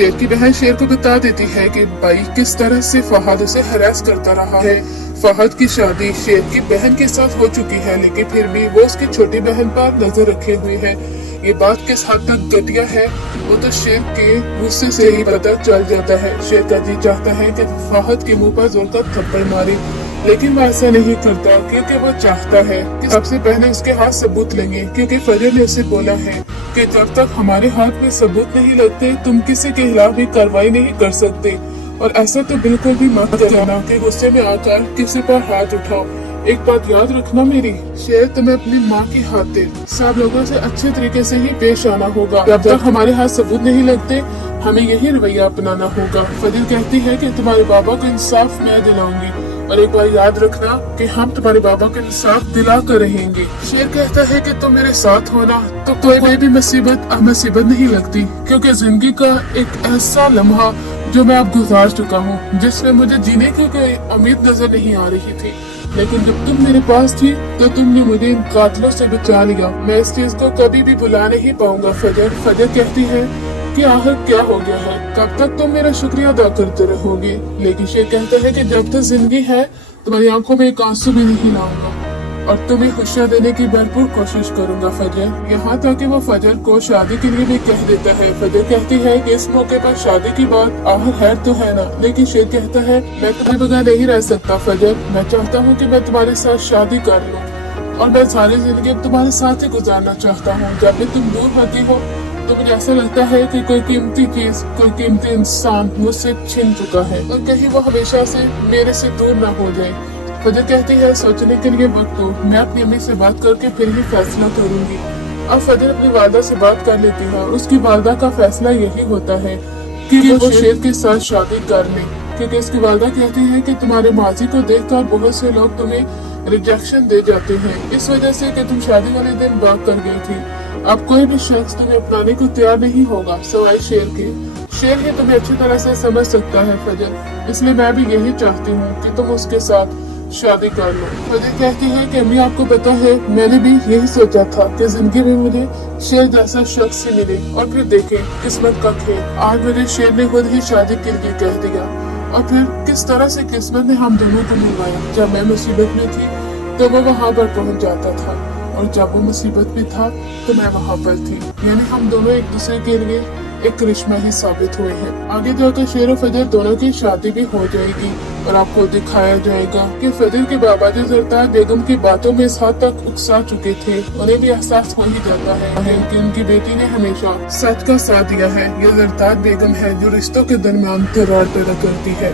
शेर की बहन शेर को बता देती है कि भाई किस तरह से फहद उसे हरास करता रहा है। फहद की शादी शेर की बहन के साथ हो चुकी है, लेकिन फिर भी वो उसकी छोटी बहन पर नजर रखे हुए है। ये बात किस हद तक घटिया है वो तो शेर के गुस्से से ही पता चल जाता है। शेर का जी चाहता है कि फहद के मुंह पर जोर का थप्पड़ मारे, लेकिन वो ऐसा नहीं करता क्योंकि वो चाहता है कि सबसे पहले उसके हाथ सबूत लेंगे, क्योंकि फजर ने उसे बोला है कि जब तक हमारे हाथ में सबूत नहीं लगते तुम किसी के खिलाफ भी कार्रवाई नहीं कर सकते। और ऐसा तो बिल्कुल भी मत करना कि गुस्से में आकर किसी पर हाथ उठाओ। एक बात याद रखना मेरी, शेर तुम्हें अपनी माँ की खातिर सब लोगों से अच्छे तरीके से ही पेश आना होगा। जब तक हमारे हाथ सबूत नहीं लगते हमें यही रवैया अपनाना होगा। फजल कहती है कि तुम्हारे बाबा को इंसाफ मैं दिलाऊंगी, और एक बार याद रखना कि हम तुम्हारे बाबा को इंसाफ दिला कर रहेंगे। शेर कहता है कि तुम मेरे साथ होना तो कोई भी मुसीबत मुसीबत नहीं लगती, क्योंकि जिंदगी का एक ऐसा लम्हा जो मैं अब गुजार चुका हूँ, जिसमें मुझे जीने की कोई उम्मीद नजर नहीं आ रही थी, लेकिन जब तुम मेरे पास थी तो तुमने मुझे इन कातलों से बचा लिया। मैं इस चीज को कभी भी भुला नहीं पाऊंगा। फजर कहती है कि आखिर क्या हो गया है, कब तक तुम मेरा शुक्रिया अदा करते रहोगे। लेकिन शेर कहता है कि जब तक जिंदगी है तुम्हारी आंखों में एक आंसू भी नहीं लाऊंगा और तुम्हें खुशियाँ देने की भरपूर कोशिश करूंगा फजर। यहाँ तक कि वो फजर को शादी के लिए भी कह देता है। फजर कहती है कि इस मौके पर शादी की बात आखिर है तो है ना, लेकिन शेर कहता है मैं तुम्हारे बगैर नहीं रह सकता फजर। मैं चाहता हूँ कि मैं तुम्हारे साथ शादी कर लूँ और मैं सारी जिंदगी अब तुम्हारे साथ ही गुजारना चाहता हूँ। जब भी तुम दूर होती हो तो मुझे ऐसा लगता है कि कोई कीमती चीज, कोई कीमती इंसान मुझसे छिन चुका है और कहीं वो हमेशा से मेरे से दूर न हो जाए। फजर कहती है सोचने के लिए वक्त दो, मैं अपनी अम्मी से बात करके फिर ही फैसला करूंगी। अब फजर अपनी वालदा से बात कर लेती है और उसकी वालदा का फैसला यही होता है कि वो शेर के साथ शादी कर ले, क्योंकि उसकी वालदा कहती है कि तुम्हारे माजी को देखकर बहुत से लोग तुम्हें रिजेक्शन दे जाते हैं, इस वजह से कि तुम शादी वाले दिन भाग कर गई थी। अब कोई भी शख्स तुम्हें अपनाने को तैयार नहीं होगा सवाए शेर के। शेर ही तुम्हें अच्छी तरह से समझ सकता है फजर, इसलिए मैं भी यही चाहती हूँ कि तुम उसके साथ शादी कर लो। फजर कहती है कि अम्मी आपको पता है मैंने भी यही सोचा था कि जिंदगी में मुझे शेर जैसा शख्स ही मिले, और फिर देखें किस्मत का खेल, आज मुझे शेर ने खुद ही शादी के लिए कह दिया। और फिर किस तरह से किस्मत ने हम दोनों को मिलवाया। जब मैं मुसीबत में थी तो वो वहाँ पर पहुँच जाता था, और जब वो मुसीबत में था तो मैं वहाँ पर थी, यानी हम दोनों एक दूसरे के लिए एक करिश्मा ही साबित हुए हैं। आगे जाकर शेर और फजर दोनों की शादी भी हो जाएगी और आपको दिखाया जाएगा कि फजर के बाबा जो जरदार बेगम की बातों में इस हद तक उकसा चुके थे, उन्हें भी एहसास हो ही जाता है कि उनकी बेटी ने हमेशा सच का साथ दिया है। ये जरदार बेगम है जो रिश्तों के दरमियान दरार पैदा करती है।